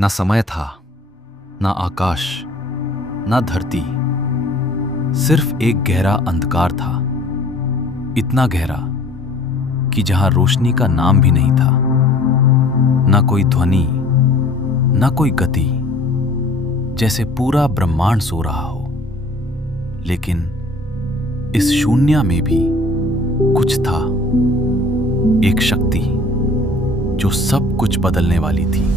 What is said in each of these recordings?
ना समय था, ना आकाश, ना धरती, सिर्फ एक गहरा अंधकार था। इतना गहरा कि जहां रोशनी का नाम भी नहीं था। ना कोई ध्वनि, ना कोई गति, जैसे पूरा ब्रह्मांड सो रहा हो। लेकिन इस शून्य में भी कुछ था, एक शक्ति जो सब कुछ बदलने वाली थी।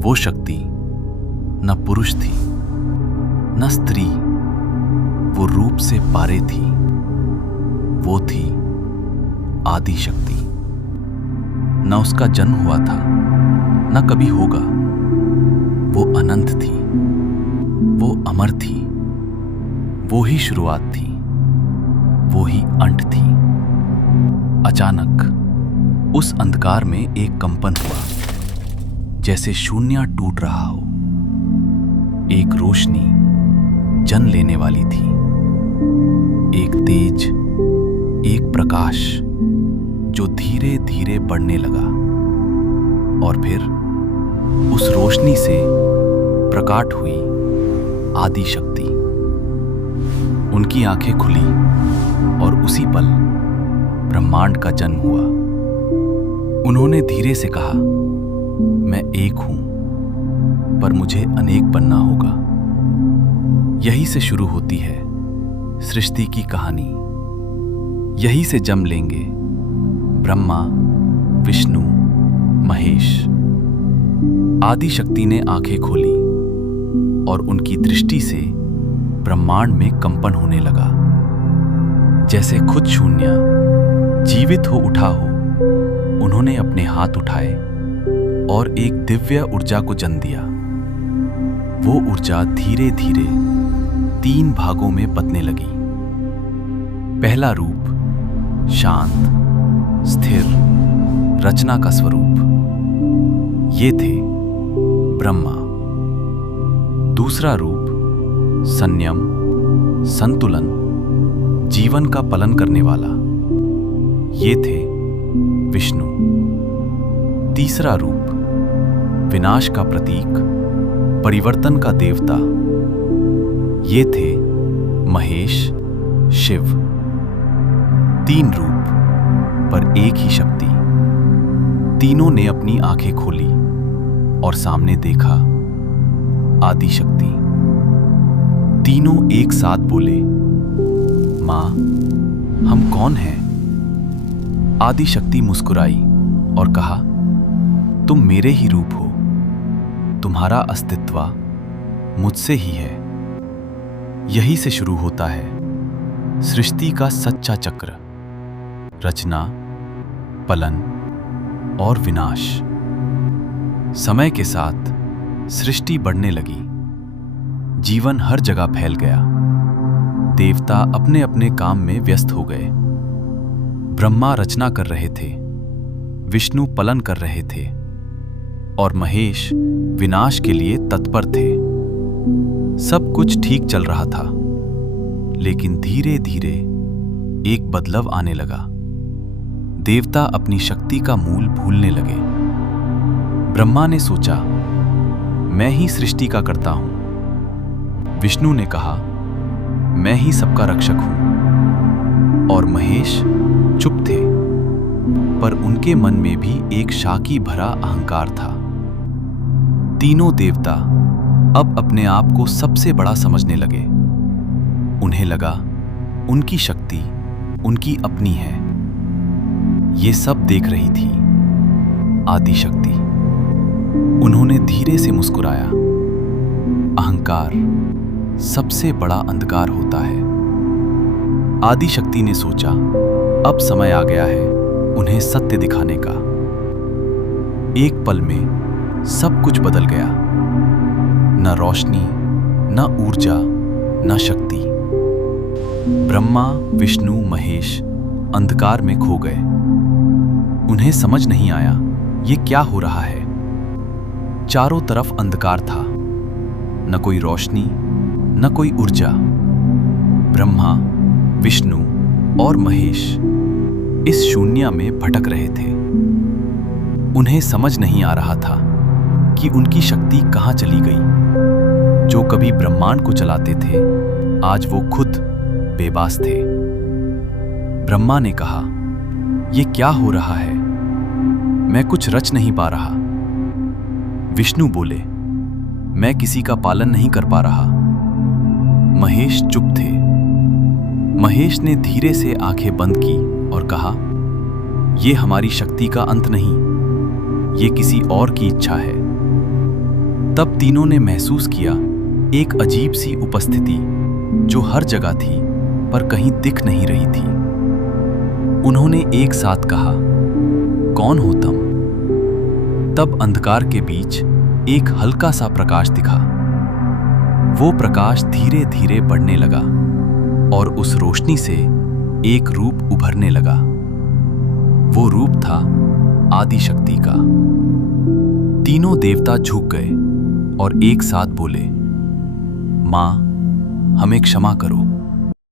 वो शक्ति न पुरुष थी, न स्त्री, वो रूप से पारे थी। वो थी आदि शक्ति। न उसका जन्म हुआ था, न कभी होगा। वो अनंत थी, वो अमर थी, वो ही शुरुआत थी, वो ही अंत थी। अचानक उस अंधकार में एक कंपन हुआ, जैसे शून्य टूट रहा हो। एक रोशनी जन्म लेने वाली थी, एक तेज, एक प्रकाश जो धीरे धीरे बढ़ने लगा। और फिर उस रोशनी से प्रकट हुई आदि शक्ति। उनकी आंखें खुली और उसी पल ब्रह्मांड का जन्म हुआ। उन्होंने धीरे से कहा, मैं एक हूं, पर मुझे अनेक बनना होगा। यही से शुरू होती है सृष्टि की कहानी। यही से जन्म लेंगे ब्रह्मा, विष्णु, महेश। आदि शक्ति ने आंखें खोली और उनकी दृष्टि से ब्रह्मांड में कंपन होने लगा, जैसे खुद शून्य जीवित हो उठा हो। उन्होंने अपने हाथ उठाए और एक दिव्य ऊर्जा को जन्म दिया। वो ऊर्जा धीरे धीरे 3 भागों में बंटने लगी। पहला रूप शांत, स्थिर, रचना का स्वरूप। ये थे ब्रह्मा। दूसरा रूप संयम, संतुलन, जीवन का पालन करने वाला। ये थे विष्णु। तीसरा रूप विनाश का प्रतीक, परिवर्तन का देवता। ये थे महेश, शिव। 3 रूप पर एक ही शक्ति। तीनों ने अपनी आंखें खोली और सामने देखा आदि शक्ति। तीनों एक साथ बोले, मां, हम कौन हैं? आदि शक्ति मुस्कुराई और कहा, तुम मेरे ही रूप हो। तुम्हारा अस्तित्व मुझसे ही है। यही से शुरू होता है सृष्टि का सच्चा चक्र, रचना, पालन और विनाश। समय के साथ सृष्टि बढ़ने लगी। जीवन हर जगह फैल गया। देवता अपने अपने काम में व्यस्त हो गए। ब्रह्मा रचना कर रहे थे, विष्णु पालन कर रहे थे और महेश विनाश के लिए तत्पर थे। सब कुछ ठीक चल रहा था, लेकिन धीरे धीरे एक बदलाव आने लगा। देवता अपनी शक्ति का मूल भूलने लगे। ब्रह्मा ने सोचा, मैं ही सृष्टि का करता हूं। विष्णु ने कहा, मैं ही सबका रक्षक हूं। और महेश चुप थे, पर उनके मन में भी एक शाकी भरा अहंकार था। तीनों देवता अब अपने आप को सबसे बड़ा समझने लगे। उन्हें लगा उनकी शक्ति उनकी अपनी है। ये सब देख रही थी आदि शक्ति। उन्होंने धीरे से मुस्कुराया। अहंकार सबसे बड़ा अंधकार होता है। आदि शक्ति ने सोचा, अब समय आ गया है उन्हें सत्य दिखाने का। एक पल में सब कुछ बदल गया। न रोशनी, न ऊर्जा, न शक्ति। ब्रह्मा, विष्णु, महेश अंधकार में खो गए। उन्हें समझ नहीं आया ये क्या हो रहा है। चारों तरफ अंधकार था, न कोई रोशनी, न कोई ऊर्जा। ब्रह्मा, विष्णु और महेश इस शून्य में भटक रहे थे। उन्हें समझ नहीं आ रहा था कि उनकी शक्ति कहाँ चली गई। जो कभी ब्रह्मांड को चलाते थे, आज वो खुद बेबास थे। ब्रह्मा ने कहा, ये क्या हो रहा है? मैं कुछ रच नहीं पा रहा। विष्णु बोले, मैं किसी का पालन नहीं कर पा रहा। महेश चुप थे। महेश ने धीरे से आंखें बंद की और कहा, ये हमारी शक्ति का अंत नहीं, ये किसी और की इच्छा है। तब तीनों ने महसूस किया एक अजीब सी उपस्थिति जो हर जगह थी पर कहीं दिख नहीं रही थी। उन्होंने एक साथ कहा, कौन हो तुम? तब अंधकार के बीच एक हल्का सा प्रकाश दिखा। वो प्रकाश धीरे धीरे बढ़ने लगा और उस रोशनी से एक रूप उभरने लगा। वो रूप था आदिशक्ति का। तीनों देवता झुक गए और एक साथ बोले, मां, हमें क्षमा करो।